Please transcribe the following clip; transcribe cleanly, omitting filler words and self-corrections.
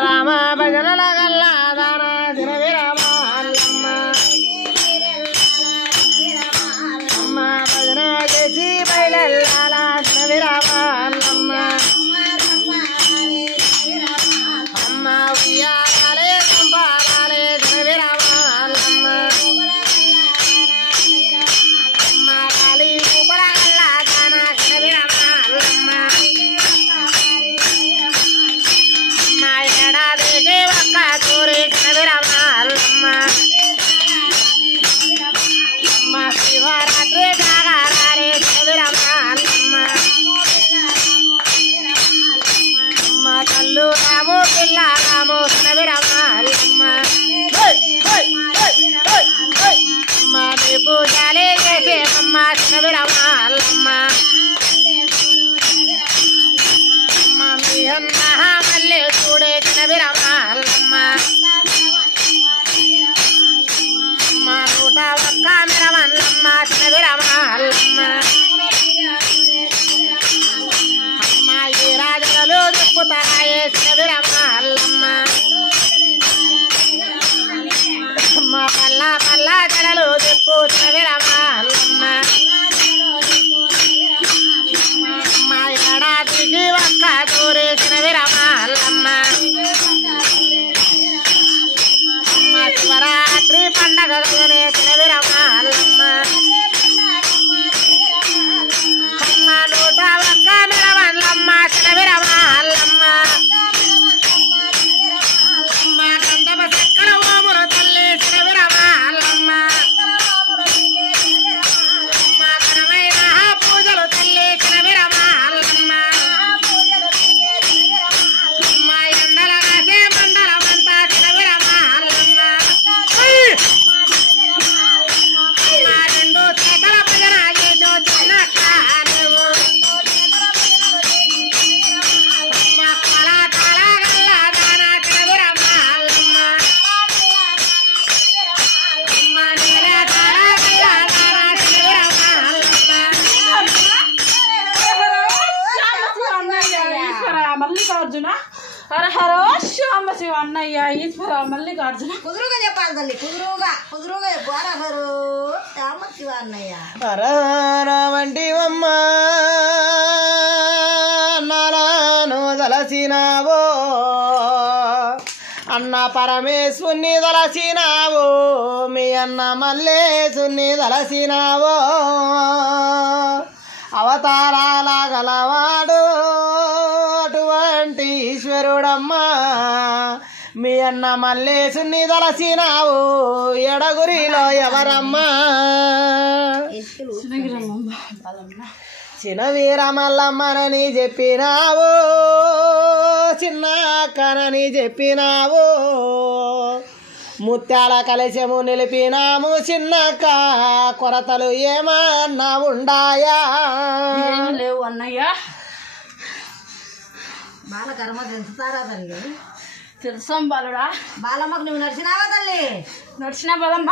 రామ భజనల గల్లాదాన దినవి రామ అల్లమ్మ అమ్మ భజన చేసి బయలెల్లాల దినవి రామ అల్లమ్మ అమ్మ ఉయ్యాలే గుంపాలే దినవి రామ అల్లమ్మ అమ్మ లాలి ఊపల గల్లాదాన దినవి రామ అల్లమ్మ ఏడాదికి ఒక్క తూరి దినవిరమ అల్లమ్మ అమ్మ శివరాత్రి జాగారాలే దినవిరమ అల్లమ్మ అమ్మ తల్లు రాము పిల్ల రాము దినవిరమ అల్లమ్మ అమ్మ నీ పూజలే చేసేమమ్మ దినవిరమ అల్లమ్మ అమ్మ మీ అన్న మళ్ళీ చూడే దినవిరమ అల్లమ్మ అమ్మ నూట ఒక్క మిరమల్లమ్మ దినవిరమ అల్లమ్మ అమ్మ ఈ రాజులు దిప్పుతాయే దినవిరమ అల్లమ్మ అమ్మ పల్ల పల్ల జడలు దిప్పు దినవిరమ అల్లమ్మ అమ్మ ఏడాదికి ఒక్క తూరి దినవిరమ అల్లమ్మ అమ్మ శివరాత్రి పండగ దినవిరమ అల్లమ్మ అమ్మ నూట ఒక్క మిరమల్లమ్మ దినవిరమ అల్లమ్మ అమ్మ గంధమ చక్కర ఓముల తల్లి దినవిరమ అల్లమ్మ అమ్మ ఘనమైన పూజలు తల్లి దినవిరమ అల్లమ్మ అమ్మ ఎండల రాసే మండలమంతా దినవిరమ అల్లమ్మ అమ్మ రెండు చేతల భజన చేసో చిన్నక్క నువ్వు అమ్మ కళ కళ గల్లాదాన దినవిరమ అల్లమ్మ అమ్మ నీల కళ గల్లాదాన దినవిరమ అల్లమ్మ మల్లికార్జున హర హరో శ్యామ శివ అన్నయ్య ఈశ్వర మల్లికార్జున కుదురుగా చెప్పాలి తల్లి కుదురుగా చెప్పు హరహరు శ్యామ శివ అన్నయ్య హర వంటివమ్మ నాలాను దలసినావో అన్న పరమేశ్వరుని దలసినావో మీ అన్న మల్లేశుని దలసినావో అవతారాల గలవాడు అటువంటి ఈశ్వరుడమ్మా మీ అన్న మల్లేశుని దలసినావు ఎడగురిలో ఎవరమ్మా చిన్న వీరమల్లమ్మనని చెప్పినావు చిన్న అక్కనని చెప్పినావు ముత్యాల కలశము నిలిపినాము చిన్నక్క కొరతలు ఏమన్నా ఉండాయా లేవు అన్నయ్య బాలకర్మ తెలుస్తారా తల్లి తెలుసాం బాలుడా బాలమ్మకు నువ్వు నడిచినావా తల్లి నడిచిన బలమ్మ